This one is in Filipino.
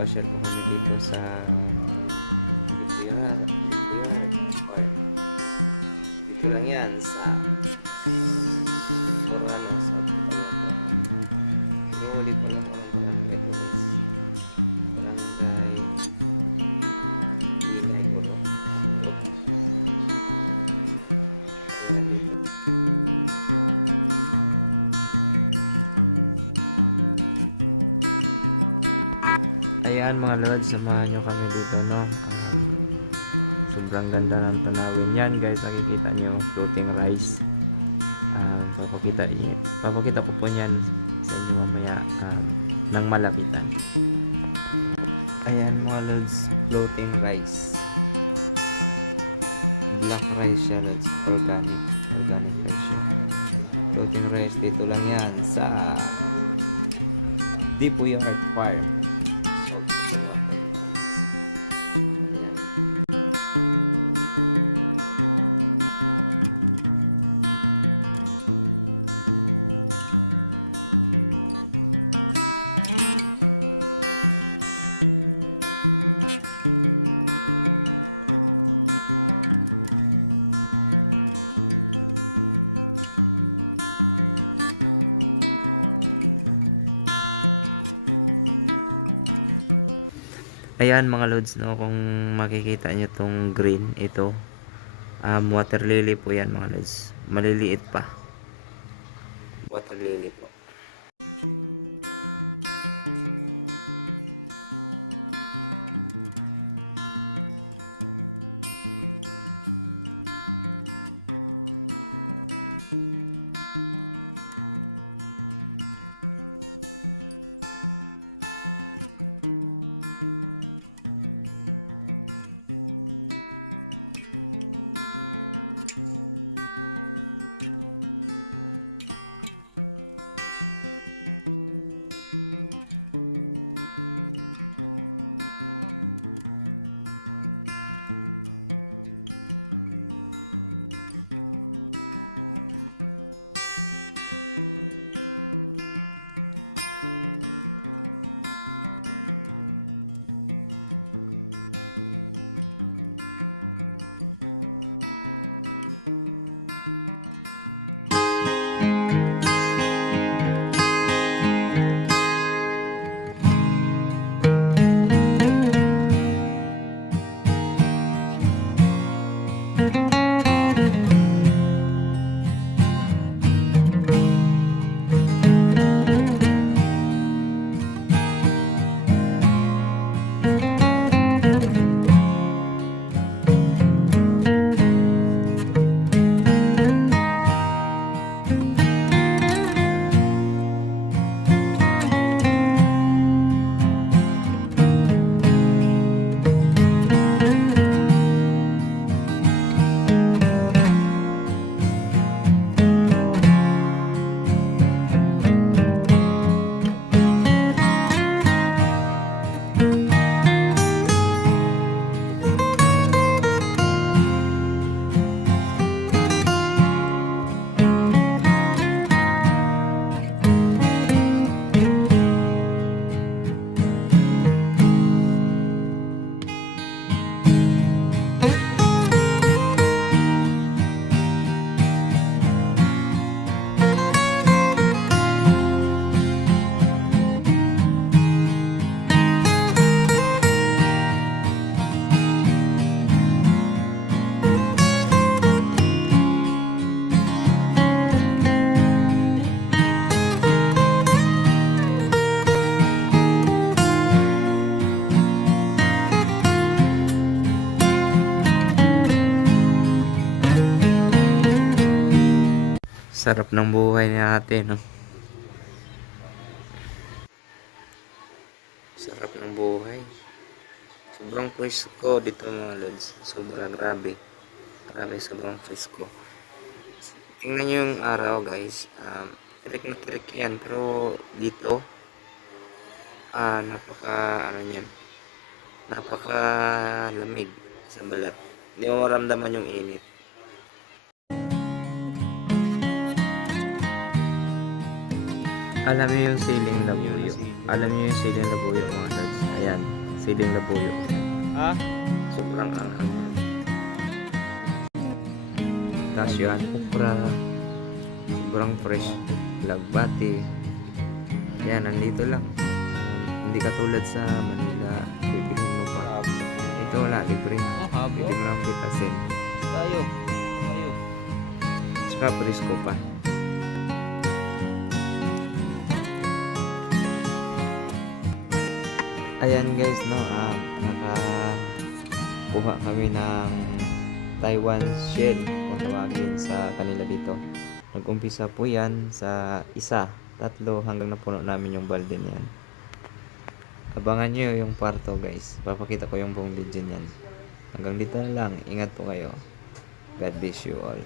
Nagpapasyal po kami dito sa Ipuyat Park. Dito lang yan sa Sorano sa pero hindi pa lang ako ng barangay Luis. Barangay Ingay Gulo. Ayan mga lods, samahan nyo kami dito, no? Sobrang ganda ng tanawin yan guys. Nakikita nyo floating rice. Papakita ko po yan sa inyo mamaya ng malapitan. Ayan mga lods, floating rice. Black rice siya lods, organic rice siya. Floating rice, dito lang yan sa Ipuyat Farm. Ayan mga lods, no, kung makikita nyo tong green, ito water lily po yan mga lods, maliliit pa, water lily po. Sarap ng buhay natin, no? Sarap ng buhay. Sobrang presko dito mga lods. Sobrang grabe. Sobrang presko. Tingnan nyo yung araw guys. Tirik na tirik yan. Pero dito, napaka lamig sa balat. Hindi mo maramdaman yung init. Alam niyo yung siling labuyo. Alam niyo yung siling labuyo mga lods. Ayan, siling labuyo. Ha? Sobrang anghang yan. Tapos yan, okra. Sobrang fresh. Lagbati. Yan, nandito lang. Hindi katulad sa Manila, bibilhin mo pa. Ito wala, libre na. Oh, habo. Pwede mo nang bitasin. Tayo. Tayo. Tsaka presko pa. Ayan guys, no, nakakuha kami ng Taiwan shell kung tawagin sa kanila dito. Nag-umpisa po yan sa isa, tatlo hanggang napuno namin yung balde niyan. Abangan nyo yung parto guys, papakita ko yung buong legend yan. Hanggang dito na lang, ingat po kayo. God bless you all.